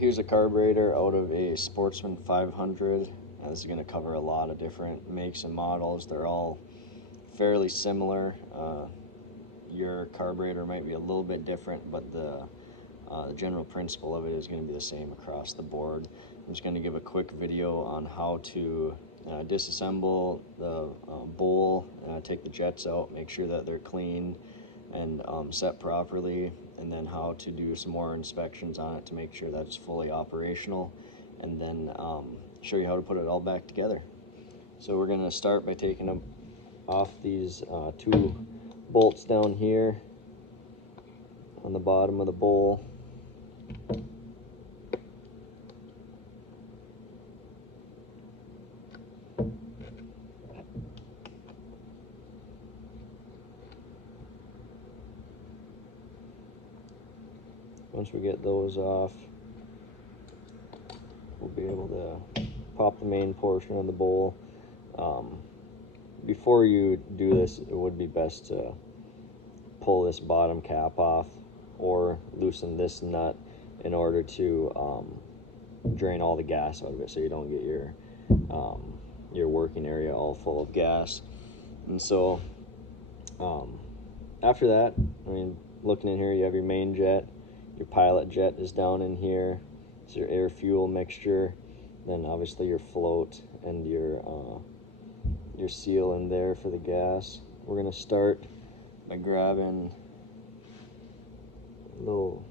here's a carburetor out of a Sportsman 500. This is going to cover a lot of different makes and models. They're all fairly similar. Your carburetor might be a little bit different, but the general principle of it is going to be the same across the board. I'm just going to give a quick video on how to disassemble the bowl, take the jets out, make sure that they're clean and set properly, and then how to do some more inspections on it to make sure that it's fully operational, and then show you how to put it all back together. So we're going to start by taking off these two bolts down here on the bottom of the bowl. Once we get those off, we'll be able to pop the main portion of the bowl. Before you do this, it would be best to pull this bottom cap off or loosen this nut in order to drain all the gas out of it, so you don't get your working area all full of gas. And so after that, I mean, looking in here, you have your main jet. Your pilot jet is down in here. It's your air fuel mixture. Then obviously your float and your seal in there for the gas. We're gonna start by grabbing a little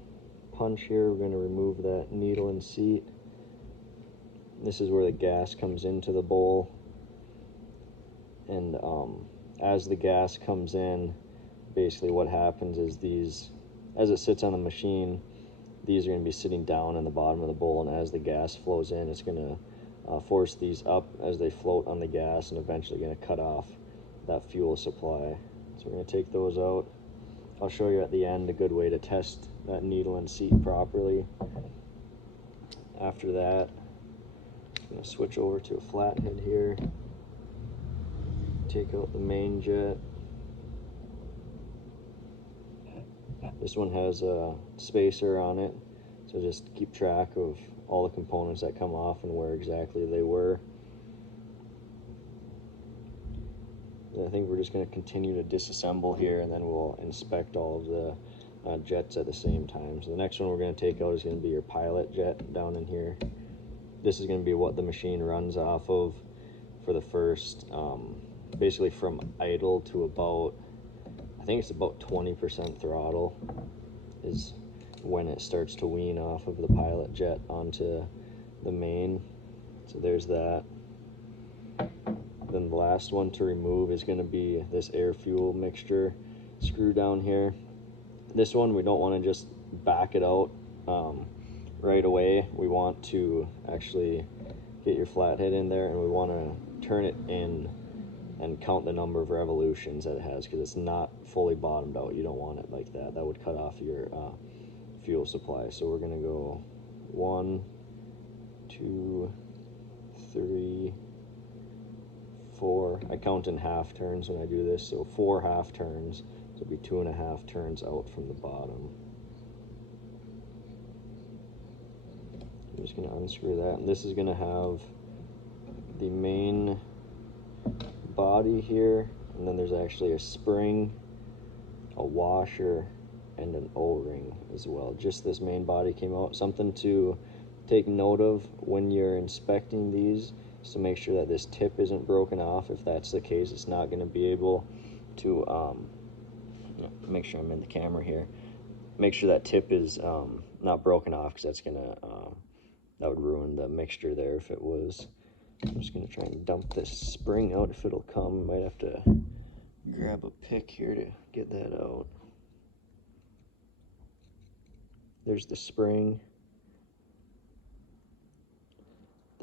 punch here. We're gonna remove that needle and seat. This is where the gas comes into the bowl. And as the gas comes in, basically what happens is these, as it sits on the machine, these are going to be sitting down in the bottom of the bowl, and as the gas flows in, it's going to force these up as they float on the gas, and eventually going to cut off that fuel supply. So we're going to take those out. I'll show you at the end a good way to test that needle and seat properly. After that, I'm going to switch over to a flathead here. Take out the main jet. This one has a spacer on it, so just keep track of all the components that come off and where exactly they were. And I think we're just going to continue to disassemble here, and then we'll inspect all of the jets at the same time. So the next one we're going to take out is going to be your pilot jet down in here. This is going to be what the machine runs off of for the first, basically from idle to about, I think it's about 20% throttle is when it starts to wean off of the pilot jet onto the main. So there's that. Then the last one to remove is going to be this air fuel mixture screw down here. This one we don't want to just back it out right away. We want to actually get your flathead in there, and we want to turn it in and count the number of revolutions that it has, because it's not fully bottomed out. You don't want it like that. That would cut off your fuel supply. So we're going to go 1, 2, 3, 4. I count in half turns when I do this, so 4 half turns. So it'll be 2.5 turns out from the bottom. I'm just going to unscrew that, and this is going to have the main body here, and then there's actually a spring, a washer, and an O-ring as well. Just this main body came out. Something to take note of when you're inspecting these is to make sure that this tip isn't broken off. If that's the case, it's not going to be able to make sure I'm in the camera here. Make sure that tip is not broken off, because that's gonna that would ruin the mixture there if it was. I'm just going to try and dump this spring out if it'll come. Might have to grab a pick here to get that out. There's the spring.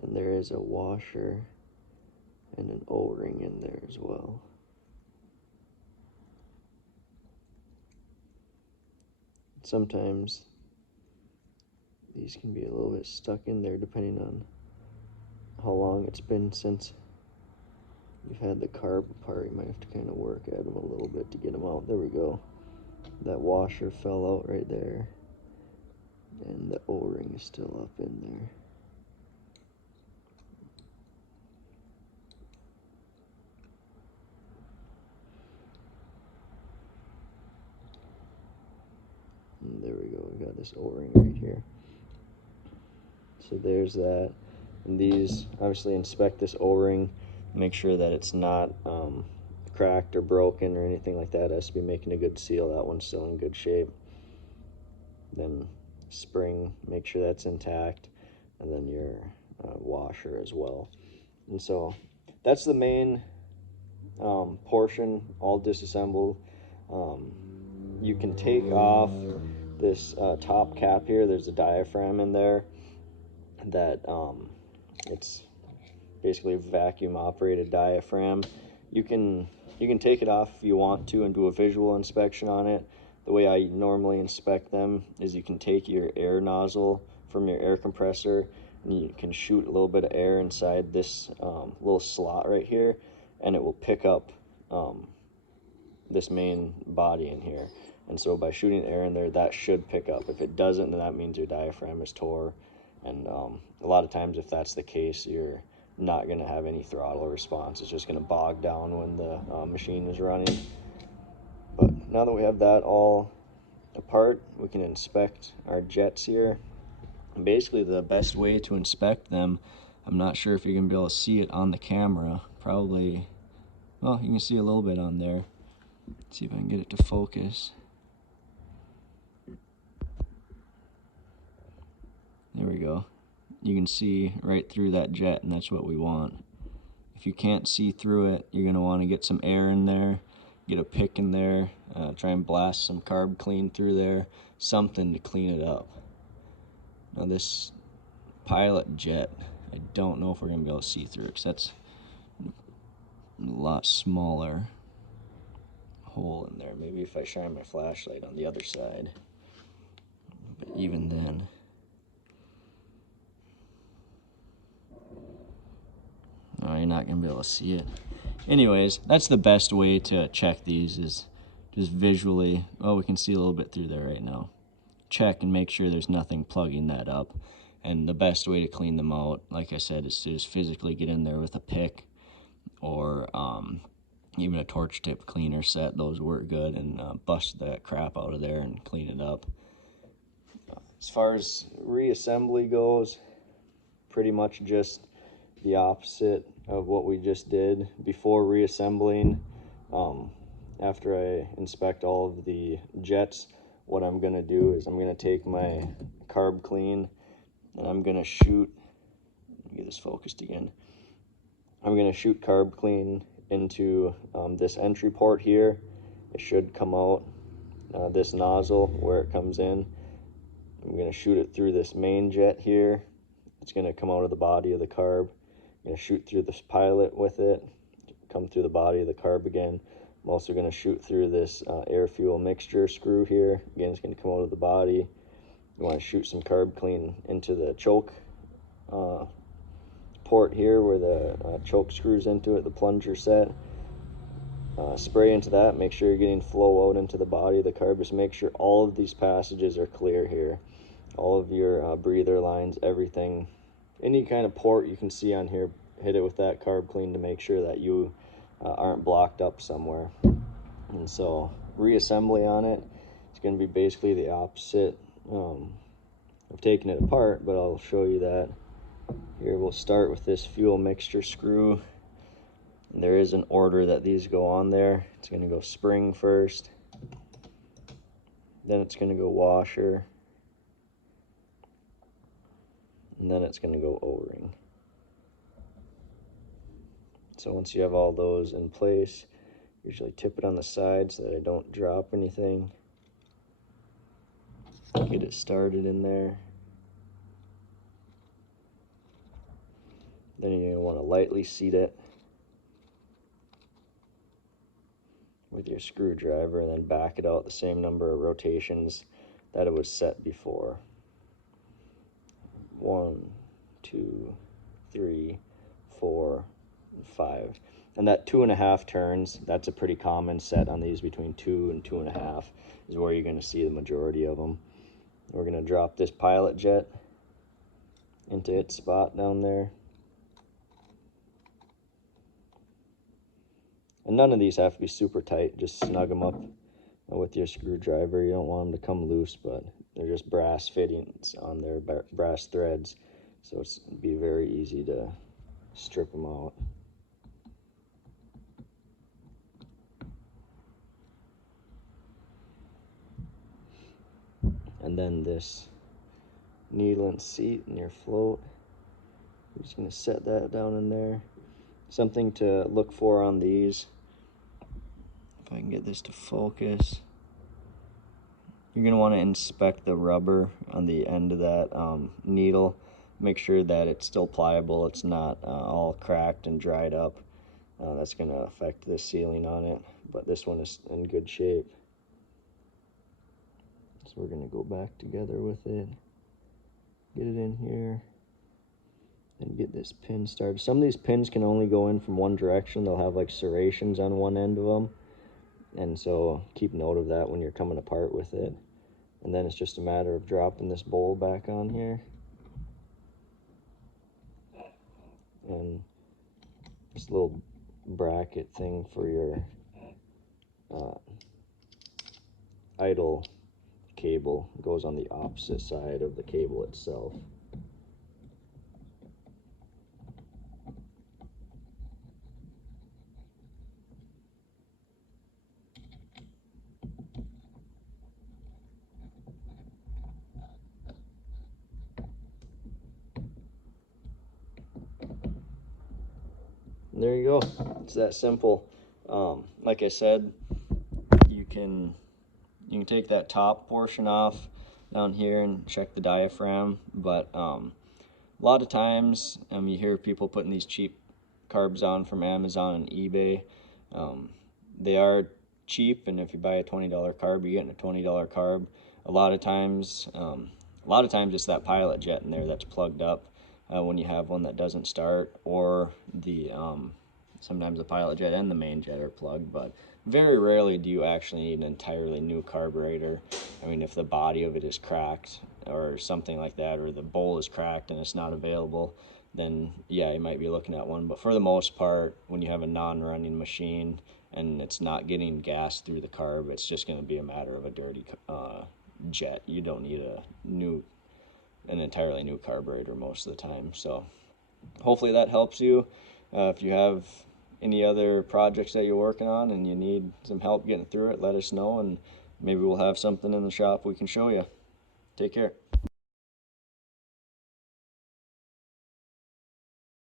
Then there is a washer and an O-ring in there as well. Sometimes these can be a little bit stuck in there depending on how long it's been since you've had the carb apart. You might have to kind of work at them a little bit to get them out. There we go. That washer fell out right there. And the O-ring is still up in there. And there we go, we got this O-ring right here. So there's that. And these, obviously inspect this O-ring, make sure that it's not cracked or broken or anything like that. It has to be making a good seal. That one's still in good shape. Then spring, make sure that's intact, and then your washer as well. And so that's the main portion, all disassembled. You can take off this top cap here. There's a diaphragm in there that it's basically a vacuum operated diaphragm. You can take it off if you want to and do a visual inspection on it. The way I normally inspect them is you can take your air nozzle from your air compressor and you can shoot a little bit of air inside this little slot right here, and it will pick up this main body in here. And so by shooting air in there, that should pick up. If it doesn't, then that means your diaphragm is tore. And a lot of times if that's the case, you're not going to have any throttle response. It's just going to bog down when the machine is running. But now that we have that all apart, we can inspect our jets here. And basically the best way to inspect them, I'm not sure if you're going to be able to see it on the camera. Probably, well, you can see a little bit on there. Let's see if I can get it to focus. There we go. You can see right through that jet, and that's what we want. If you can't see through it, you're going to want to get some air in there, get a pick in there, try and blast some carb clean through there, something to clean it up. Now this pilot jet, I don't know if we're going to be able to see through it, because that's a lot smaller hole in there. Maybe if I shine my flashlight on the other side. But even then, oh, you're not going to be able to see it. Anyways, that's the best way to check these, is just visually. Oh, we can see a little bit through there right now. Check and make sure there's nothing plugging that up. And the best way to clean them out, like I said, is to just physically get in there with a pick or even a torch tip cleaner set. Those work good, and bust that crap out of there and clean it up. As far as reassembly goes, pretty much just the opposite of what we just did. Before reassembling, after I inspect all of the jets, what I'm going to do is I'm going to take my carb clean and I'm going to shoot, let me get this focused again. I'm going to shoot carb clean into this entry port here. It should come out this nozzle where it comes in. I'm going to shoot it through this main jet here. It's going to come out of the body of the carb. I'm going to shoot through this pilot with it, come through the body of the carb again. I'm also going to shoot through this air fuel mixture screw here. Again, it's going to come out of the body. You want to shoot some carb clean into the choke port here where the choke screws into it, the plunger set. Spray into that, make sure you're getting flow out into the body of the carb. Just make sure all of these passages are clear here. All of your breather lines, everything. Any kind of port you can see on here, hit it with that carb clean to make sure that you aren't blocked up somewhere. And so reassembly on it, it's going to be basically the opposite of taking it apart, but I'll show you that. Here we'll start with this fuel mixture screw. And there is an order that these go on there. It's going to go spring first, then it's going to go washer, and then it's going to go O-ring. So once you have all those in place, usually tip it on the side so that I don't drop anything. Get it started in there. Then you're going to want to lightly seat it with your screwdriver and then back it out the same number of rotations that it was set before. 1, 2, 3, 4, 5. And that 2.5 turns, that's a pretty common set on these. Between 2 and 2.5 is where you're going to see the majority of them. We're going to drop this pilot jet into its spot down there. And none of these have to be super tight, just snug them up with your screwdriver. You don't want them to come loose, but they're just brass fittings on their brass threads, so it'd be very easy to strip them out. And then this needle and seat and your float, I'm just going to set that down in there. Something to look for on these, if I can get this to focus, you're going to want to inspect the rubber on the end of that needle. Make sure that it's still pliable, it's not all cracked and dried up. That's going to affect the sealing on it, but this one is in good shape. So we're going to go back together with it, get it in here, and get this pin started. Some of these pins can only go in from one direction. They'll have like serrations on one end of them, and so keep note of that when you're coming apart with it. And then it's just a matter of dropping this bowl back on here, and this little bracket thing for your idle cable goes on the opposite side of the cable itself. There you go. It's that simple. Like I said, you can take that top portion off down here and check the diaphragm, but a lot of times you hear people putting these cheap carbs on from Amazon and eBay. They are cheap, and if you buy a $20 carb, you're getting a $20 carb. A lot of times it's that pilot jet in there that's plugged up when you have one that doesn't start, or the sometimes the pilot jet and the main jet are plugged, but very rarely do you actually need an entirely new carburetor. I mean, if the body of it is cracked or something like that, or the bowl is cracked and it's not available, then yeah, you might be looking at one. But for the most part, when you have a non-running machine and it's not getting gas through the carb, it's just going to be a matter of a dirty jet. You don't need an entirely new carburetor most of the time. So hopefully that helps you. If you have any other projects that you're working on and you need some help getting through it, let us know, and maybe we'll have something in the shop we can show you. Take care.